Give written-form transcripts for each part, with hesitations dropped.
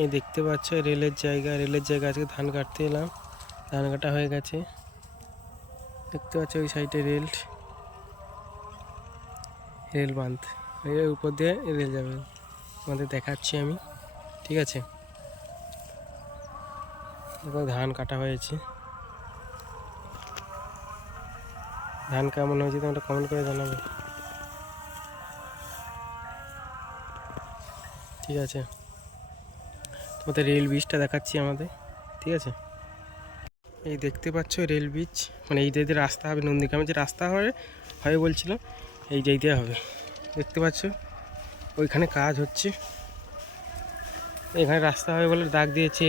এই দেখতে পাচ্ছ রেলের জায়গা আজকে ধান কাটতে এলাম। ধান কাটা হয়ে গেছে, দেখতে পাচ্ছ ওই সাইডে রেল বাঁধ, এর উপর দিয়ে রেল যাবে, তোমাদের দেখাচ্ছি আমি। ঠিক আছে, ধান কাটা হয়েছে। ধান কেমন হয়েছে তোমরা কমেন্ট করে জানাবে। ঠিক আছে, তোমাদের রেল ব্রিজটা দেখাচ্ছি আমাদের। ঠিক আছে, এই দেখতে পাচ্ছ রেল ব্রিজ, মানে এই দিয়ে রাস্তা হবে, নন্দীগ্রামে যে রাস্তা হবে বলছিল, এই দিয়ে হবে। দেখতে পাচ্ছ ওইখানে কাজ হচ্ছে, এখানে রাস্তা হবে বলে দাগ দিয়েছে।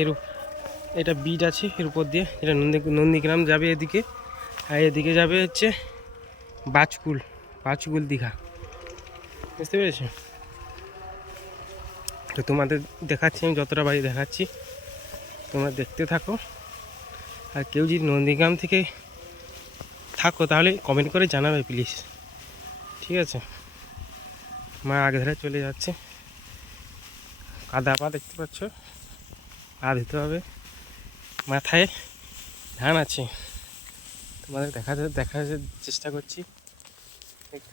এটা ব্রিজ আছে এর উপর দিয়ে, যেটা নন্দীগ্রাম যাবে এদিকে, আর এদিকে যাবে হচ্ছে বাজকুল দীঘা। বুঝতে পেরেছো? তো তোমাদের দেখাচ্ছি আমি, যতটা বাড়ি দেখাচ্ছি তোমরা দেখতে থাকো। আর কেউ যদি নন্দীগ্রাম থেকে থাকো তাহলে কমেন্ট করে জানাবে প্লিজ। ঠিক আছে, মা আগে ধারে চলে যাচ্ছে, কাদা পা দেখতে পাচ্ছ, পা ধুতে হবে। মাথায় ধান আছে, তোমাদের দেখার চেষ্টা করছি। দেখতে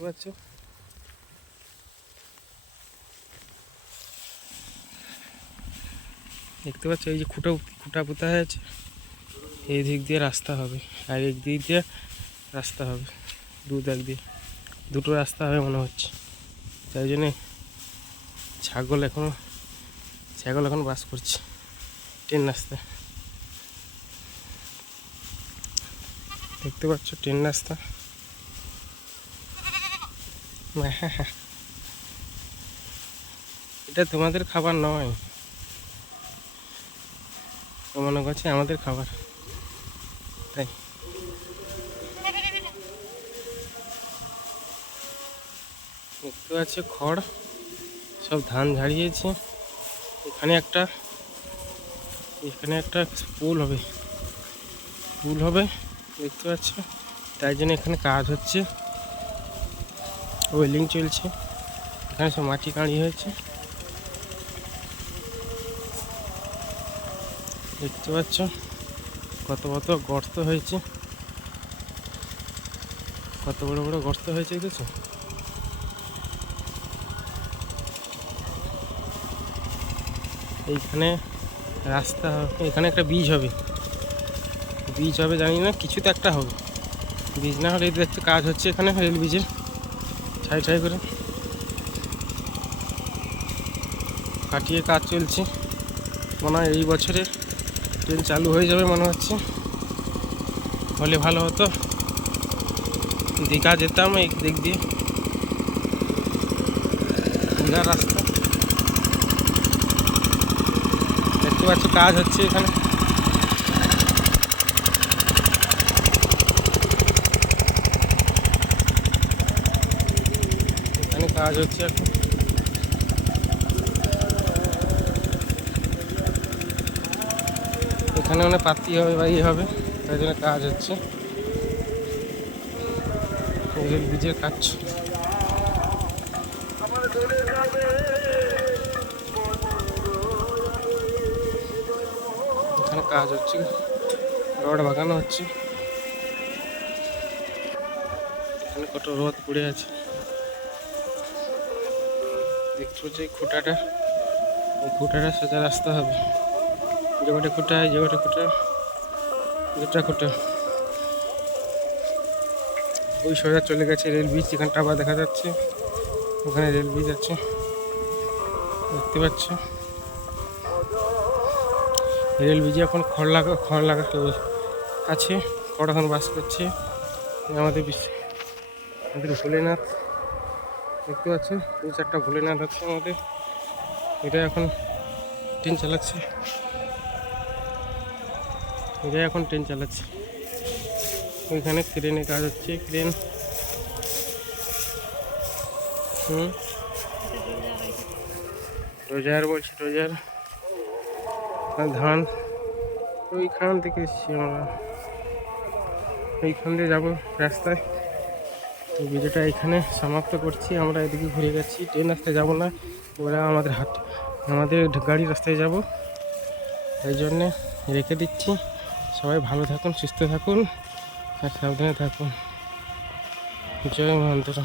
পাচ্ছ এই যে খুঁটা পোতা হয়েছে, এই দিক দিয়ে রাস্তা হবে আর এক দিক দিয়ে রাস্তা হবে, দুটো রাস্তা হবে মনে হচ্ছে। তাই জন্যে ছাগল এখন বাস করছে ট্রেন রাস্তায়। দেখতে পাচ্ছ ট্রেন রাস্তা। এটা তোমাদের খাবার নয়, মনে করছে আমাদের খাবার, তাই দেখতে পাচ্ছ খড় সব ধান ঝাড়িয়েছে। এখানে একটা পুল হবে দেখতে পাচ্ছ, তাই জন্য এখানে কাজ হচ্ছে, ওয়েল্ডিং চলছে। এখানে সব মাটি কাঁড়ি হয়েছে, দেখতে পাচ্ছ কত গর্ত হয়েছে, কত বড় গর্ত হয়েছে দেখেছো? এইখানে রাস্তা হবে, এখানে একটা ব্রিজ হবে জানি না, কিছু তো একটা হবে। ব্রিজ না হলে দেখতে কাজ হচ্ছে এখানে রেল ব্রিজের ছাই করে কাটিয়ে কাজ চলছে। মনে হয় এই বছরে ট্রেন চালু হয়ে যাবে মনে হচ্ছে, হলে ভালো হতো, দীঘা যেতাম এই দিক দিয়ে, দীঘার রাস্তা। দেখতে পাচ্ছ কাজ হচ্ছে এখানে, কাজ হচ্ছে এখন। এখানে অনেক পাতি হবে বা হবে, তাই জন্য কাজ হচ্ছে, রেল ব্রিজের কাজ। এখানে কাজ হচ্ছে, রড বাগানো হচ্ছে, এখানে কত রড পড়ে আছে। দেখছো যে খুঁটাটা সোজা রাস্তা হবে, যেটা খুঁটা ওই সোজা চলে গেছে রেল ব্রিজ, এখানটা আবার দেখা যাচ্ছে ওখানে রেল ব্রিজ আছে, দেখতে পাচ্ছ। রেল ব্রিজে এখন খড় লাগা আছে, খড় এখন বাস করছে। আমাদের ভোলেনাথ দেখতে পাচ্ছ, 2-4টা ভোলেনাথ আছে আমাদের। এটা এখন ট্রেন চালাচ্ছে, ওইখানে ক্রেনে কাজ হচ্ছে, ক্রেন। ডোজার ধান ওইখান থেকে এসেছি আমরা, এইখান দিয়ে যাবো রাস্তায়। তো ভিডিওটা এখানে সমাপ্ত করছি, আমরা এদিকে ঘুরে গেছি, ট্রেন রাস্তায় যাবো না, ওরা আমাদের আমাদের গাড়ি রাস্তায় যাব, এই জন্যে রেখে দিচ্ছি। সবাই ভালো থাকুন, সুস্থ থাকুন আর সাবধানে থাকুন। জয় মহান্তর।